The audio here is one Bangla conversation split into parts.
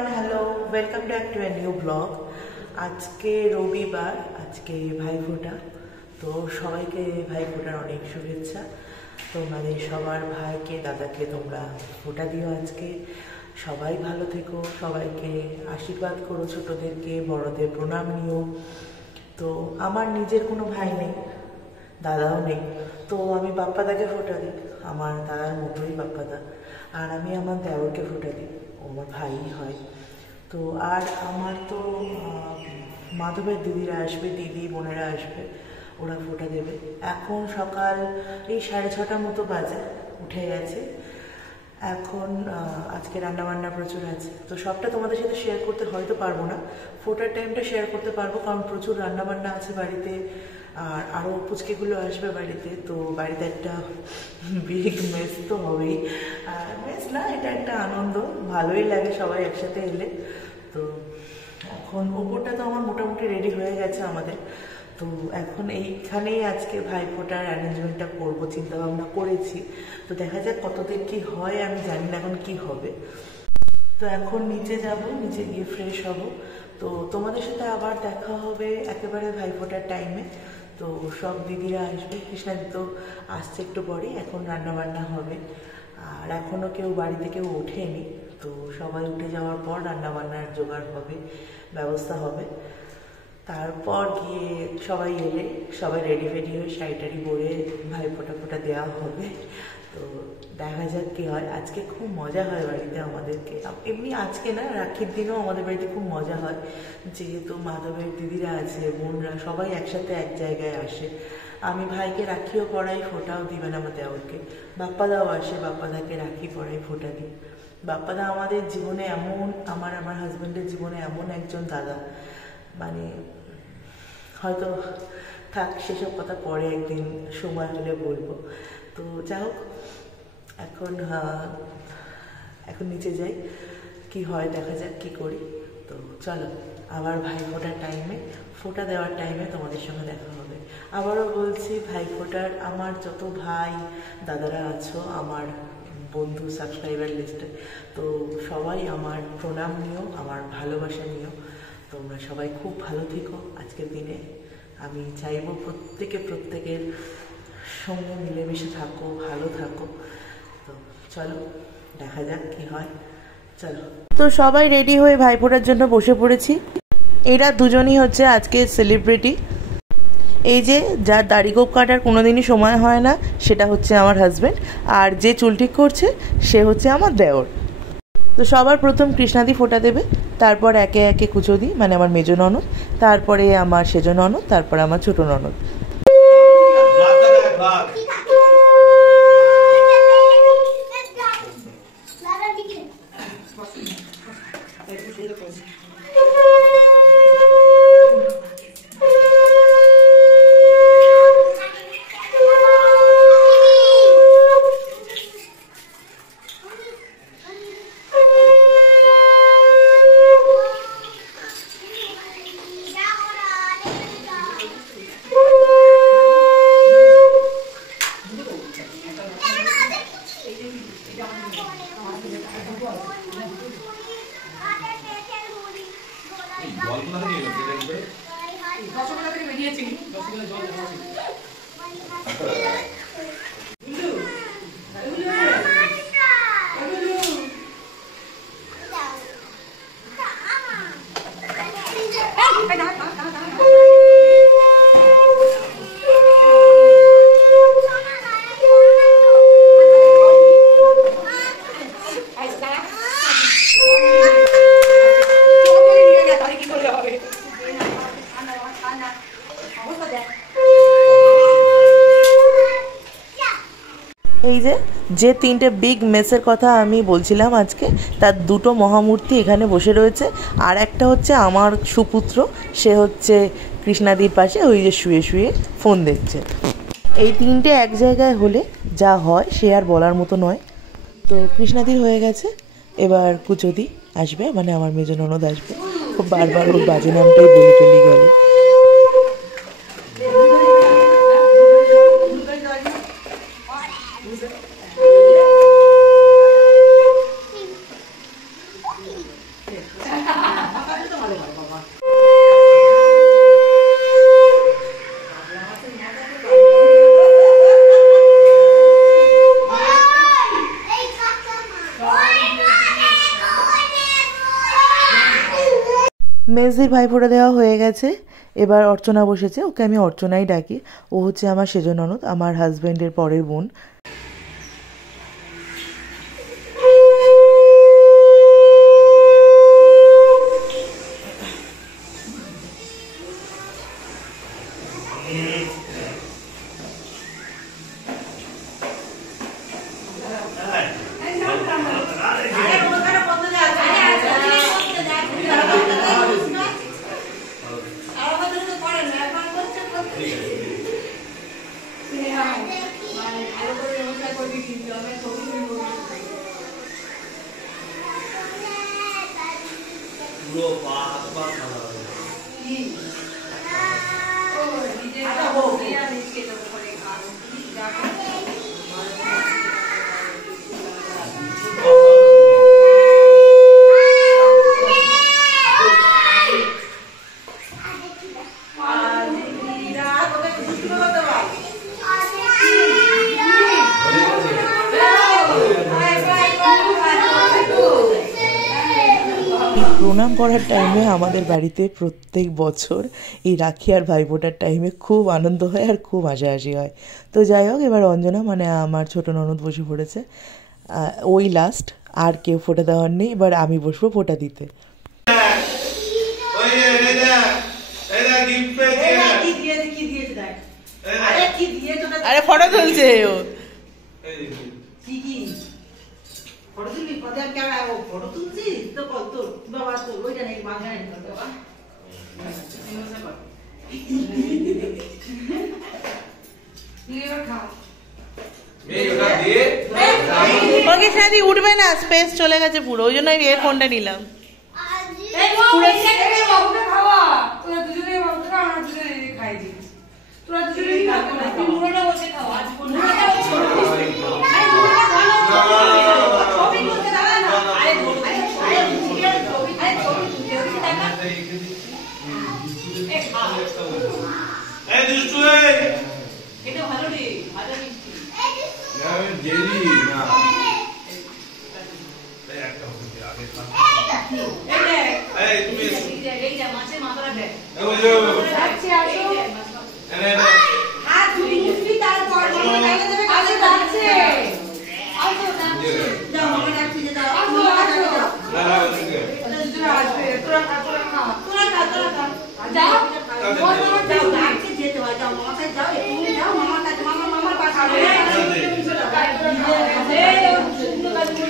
Everyone, hello, welcome back to a new blog. आज के रविवार, आज के भाईफोटा, तो सबाई के भाईफोटार अनेक शुभेच्छा। तुम्हारे सबार भाई के दादा के तुम्हारा फोटा दिओ। आज के सबाई भालो थेको, सबाइके आशीर्वाद करो, छोटोदेरके बड़ोदेर प्रणाम निओ। तो आमार निजेर कोनो भाई नेই, दादाओ नेই, तो आमी बाप्पादाके फोटा दिই। आमार दादार मतोই बाप्पादा, আর আমি আমার দেওরকে ফোটা দিই, ও আমার ভাই হয়। তো আর আমার তো মাধবের দিদিরা আসবে, দিদি বোনেরা আসবে, ওরা ফোটা দেবে। এখন সকাল এই 6:30টার মতো বাজে, উঠে গেছে। এখন আজকে রান্নাবান্না প্রচুর আছে, তো সবটা তোমাদের সাথে শেয়ার করতে হয়তো পারবো না। ফোটার টাইমটা শেয়ার করতে পারবো, কারণ প্রচুর রান্নাবান্না আছে বাড়িতে, আর আরও পুচকেগুলো আসবে বাড়িতে। তো বাড়িতে একটা বিগ মেস তো হবেই। মেস না, এটা একটা আনন্দ, ভালোই লাগে সবাই একসাথে এলে। তো এখন ওপরটা তো আমার মোটামুটি রেডি হয়ে গেছে আমাদের। তো এখন এইখানেই আজকে ভাইফোঁটার অ্যারেঞ্জমেন্টটা করবো, চিন্তাভাবনা করেছি। তো দেখা যাক কতদিন কি হয়, আমি জানি না এখন কি হবে। তো এখন নিচে যাব, নিচে গিয়ে ফ্রেশ হব। তো তোমাদের সাথে আবার দেখা হবে একেবারে ভাইফোঁটার টাইমে। তো সব দিদিরা আসবে, কৃষ্ণাদি তো আসছে একটু পরেই। এখন রান্নাবান্না হবে, আর এখনও কেউ বাড়িতে কেউ ওঠেনি। তো সবাই উঠে যাওয়ার পর রান্নাবান্নার জোগাড় হবে, ব্যবস্থা হবে। তারপর গিয়ে সবাই এলে সবাই রেডি ফেডি হয়ে শাড়ি টাড়ি পরে ভাইফোঁটা ফোটা দেওয়া হবে। তো দেখা যাক কী হয়। আজকে খুব মজা হয় বাড়িতে আমাদেরকে, এমনি আজকে না, রাখির দিনও আমাদের বাড়িতে খুব মজা হয়, যেহেতু মাধবের দিদিরা আছে, বোনরা সবাই একসাথে এক জায়গায় আসে। আমি ভাইকে রাখিও পরাই, ফোঁটাও দিবেন আমার দেওরকে। বাপ্পাদাও আসে, বাপ্পাদাকে রাখি পরাই, ফোঁটা দিই। বাপ্পাদা আমাদের জীবনে এমন, আমার হাজব্যান্ডের জীবনে এমন একজন দাদা, মানে হয়তো থাক, সেসব কথা পরে একদিন সময় হলে বলবো। তো যাই হোক, এখন নিচে যাই, কি হয় দেখা যাক, কি করি। তো চলো, আবার ভাইফোঁটার টাইমে, ফোঁটা দেওয়ার টাইমে তোমাদের সঙ্গে দেখা হবে। আবারও বলছি, ভাইফোঁটার আমার যত ভাই দাদারা আছো, আমার বন্ধু সাবস্ক্রাইবার লিস্টে, তো সবাই আমার প্রণাম নিও, আমার ভালোবাসা নিও। তোমরা সবাই খুব ভালো থেকো আজকের দিনে। আমি চাইবো প্রত্যেকের সঙ্গে মিলেমিশে থাকো, ভালো থাকো। তো চলো, দেখা যাক কি হয়, চলো। তো সবাই রেডি হয়ে ভাইফোঁটার জন্য বসে পড়েছি। এরা দুজনই হচ্ছে আজকে সেলিব্রিটি। এই যে যার দাড়ি গোঁফ কাটার কোনোদিনই সময় হয় না, সেটা হচ্ছে আমার হাজব্যান্ড। আর যে চুল ঠিক করছে, সে হচ্ছে আমার দেওর। তো সবার প্রথম কৃষ্ণাদি ফোঁটা দেবে, তারপর একে একে কুচোদি, মানে আমার মেজো ননদ, তারপরে আমার সেজো ননদ, তারপরে আমার ছোটো ননদ। এই যে তিনটে বিগ মেসের কথা আমি বলছিলাম আজকে, তার দুটো মহামূর্তি এখানে বসে রয়েছে। আর একটা হচ্ছে আমার সুপুত্র, সে হচ্ছে কৃষ্ণাদির পাশে ওই যে শুয়ে শুয়ে ফোন দেখছে। এই তিনটে এক জায়গায় হলে যা হয় সে আর বলার মতো নয়। তো কৃষ্ণাদির হয়ে গেছে, এবার কুচোদি আসবে, মানে আমার মেজো ননদ আসবে। খুব বারবার ওর বাজে নামটাই বলে চলে গেল। মেজদির ভাইফোঁটা দেওয়া হয়ে গেছে, এবার অর্চনা বসেছে। ওকে আমি অর্চনাই ডাকি। ও হচ্ছে আমার সেজ ননদ, আমার হাজব্যান্ডের পরের বোন। প্রণাম করার টাইমে আমাদের বাড়িতে প্রত্যেক বছর এই রাখি আর ভাইফোঁটার টাইমে খুব আনন্দ হয় আর খুব হাসাহাসি হয়। তো যাই হোক, এবার অঞ্জনা মানে আমার ছোট ননদ বসে পড়েছে। ওই লাস্ট, আর কেউ ফোঁটা দেওয়ার নেই। এবার আমি বসবো ফোঁটা দিতে। আরে ফটো তুলছে ও। ফটো তুলবি? কত ক্যামেরা ও ফটো তুলছিস তো কত বাবা তো ওইটা নেই মাঝখানে নিতে বাবা ওকে শাদি উঠবে না, স্পেস চলে গেছে পুরো, ওই জন্য আমি এই ফোনটা নিলাম।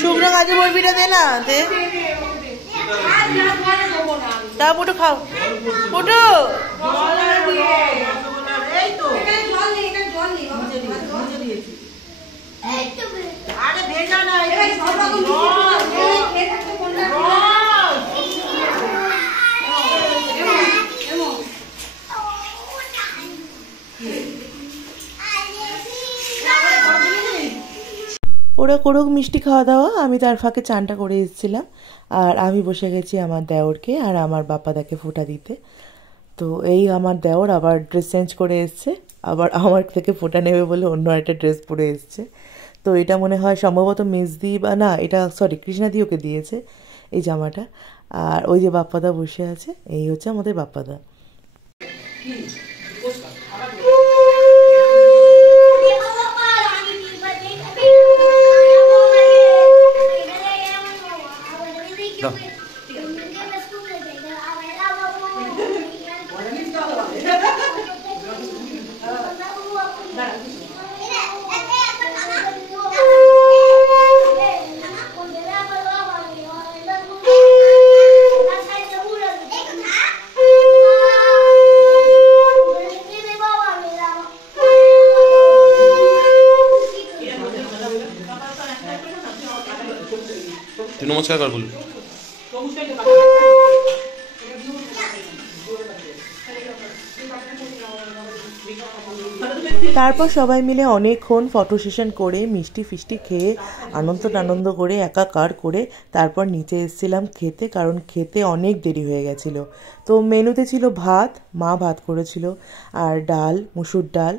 শুকনো কাজু বরফিটা দে না, দে তা পুটু খাও। পুটু আরে ভেজা না, ওরা করুক মিষ্টি খাওয়া দাওয়া, আমি তার ফাঁকে চানটা করে এসেছিলাম। আর আমি বসে গেছি আমার দেওরকে আর আমার বাপ্পাদাকে ফোঁটা দিতে। তো এই আমার দেওর আবার ড্রেস চেঞ্জ করে এসছে, আবার আমার থেকে ফোঁটা নেবে বলে অন্য একটা ড্রেস পরে এসছে। তো এটা মনে হয় সম্ভবত মেজদি বা না, এটা সরি কৃষ্ণাদি ওকে দিয়েছে এই জামাটা। আর ওই যে বাপ্পাদা বসে আছে, এই হচ্ছে আমাদের বাপ্পাদা। নমস্কার কর বলুন। তারপর সবাই মিলে অনেকক্ষণ ফটো সেশন করে মিষ্টি ফিষ্টি খেয়ে আনন্দ করে একাকার করে তারপর নিচে এসেছিলাম খেতে, কারণ খেতে অনেক দেরি হয়ে গেছিল। তো মেনুতে ছিল ভাত, মা ভাত করেছিল, আর ডাল, মুসুর ডাল,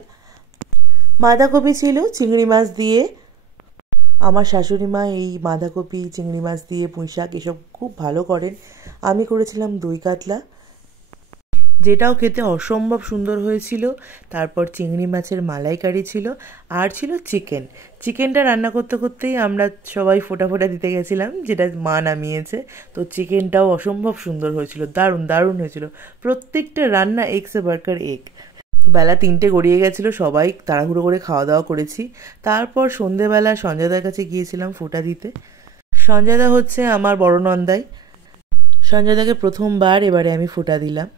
বাঁধাকপি ছিল চিংড়ি মাছ দিয়ে। আমার শাশুড়ি মা এই বাঁধাকপি, চিংড়ি মাছ দিয়ে পুঁই শাক এসব খুব ভালো করেন। আমি করেছিলাম দই কাতলা, যেটাও খেতে অসম্ভব সুন্দর হয়েছিল। তারপর চিংড়ি মাছের মালাইকারি ছিল, আর ছিল চিকেনটা রান্না করতে করতেই আমরা সবাই ফোটা দিতে গেছিলাম, যেটা মা নামিয়েছে। তো চিকেনটাও অসম্ভব সুন্দর হয়েছিল, দারুণ হয়েছিল। প্রত্যেকটা রান্না এগসে বার্কার এগ। বেলা 3টে গড়িয়ে গেছিলো, সবাই তাড়াহুড়ো করে খাওয়া দাওয়া করেছি। তারপর সন্ধেবেলা সঞ্জয়দার কাছে গিয়েছিলাম ফোঁটা দিতে। সঞ্জয়দা হচ্ছে আমার বড় নন্দাই। সঞ্জয়দাকে প্রথমবার এবারে আমি ফোঁটা দিলাম।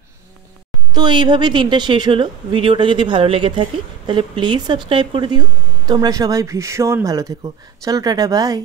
তো এইভাবেই দিনটা শেষ হলো। ভিডিওটা যদি ভালো লেগে থাকে তাহলে প্লিজ সাবস্ক্রাইব করে দিও। তোমরা সবাই ভীষণ ভালো থেকো। চলো টাটা, বাই।